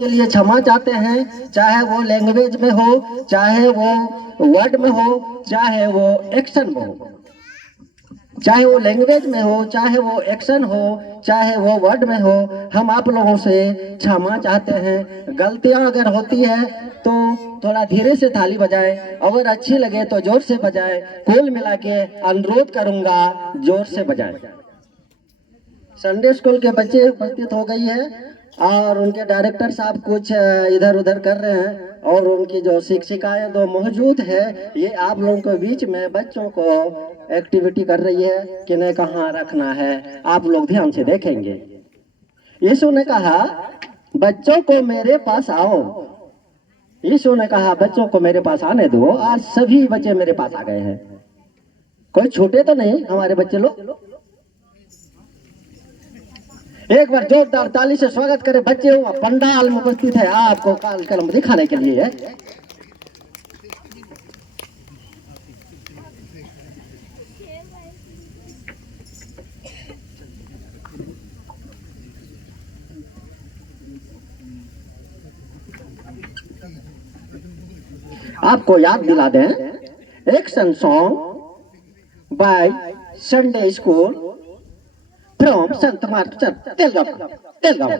के लिए क्षमा चाहते हैं, चाहे वो लैंग्वेज में हो, चाहे वो वर्ड में हो, चाहे वो एक्शन में हो, चाहे वो लैंग्वेज में हो, चाहे वो एक्शन हो, चाहे वो वर्ड में हो। हम आप लोगों से क्षमा चाहते हैं। गलतियां अगर होती है तो थोड़ा धीरे से ताली बजाएं, अगर अच्छी लगे तो जोर से बजाएं। कुल मिला के अनुरोध करूंगा, जोर से बजाएं। संडे स्कूल के बच्चे उपस्थित हो गई है और उनके डायरेक्टर साहब कुछ इधर उधर कर रहे हैं और उनकी जो शिक्षिकाएं दो मौजूद है, ये आप लोगों के बीच में बच्चों को एक्टिविटी कर रही है कि नहीं कहाँ रखना है। आप लोग ध्यान से देखेंगे। यीशु ने कहा बच्चों को मेरे पास आओ। यीशु ने कहा बच्चों को मेरे पास आने दो। आज सभी बच्चे मेरे पास आ गए हैं, कोई छोटे तो नहीं हमारे बच्चे लोग। एक बार जोरदार ताली से स्वागत करें। बच्चे पंडाल में उपस्थित है आपको काल कलम दिखाने के लिए है। आपको याद दिला दें, action song by Sunday school from Sant mark church Telgaon.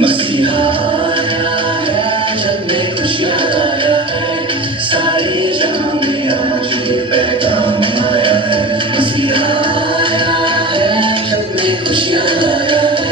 मसीहा आया है, जग में खुशियां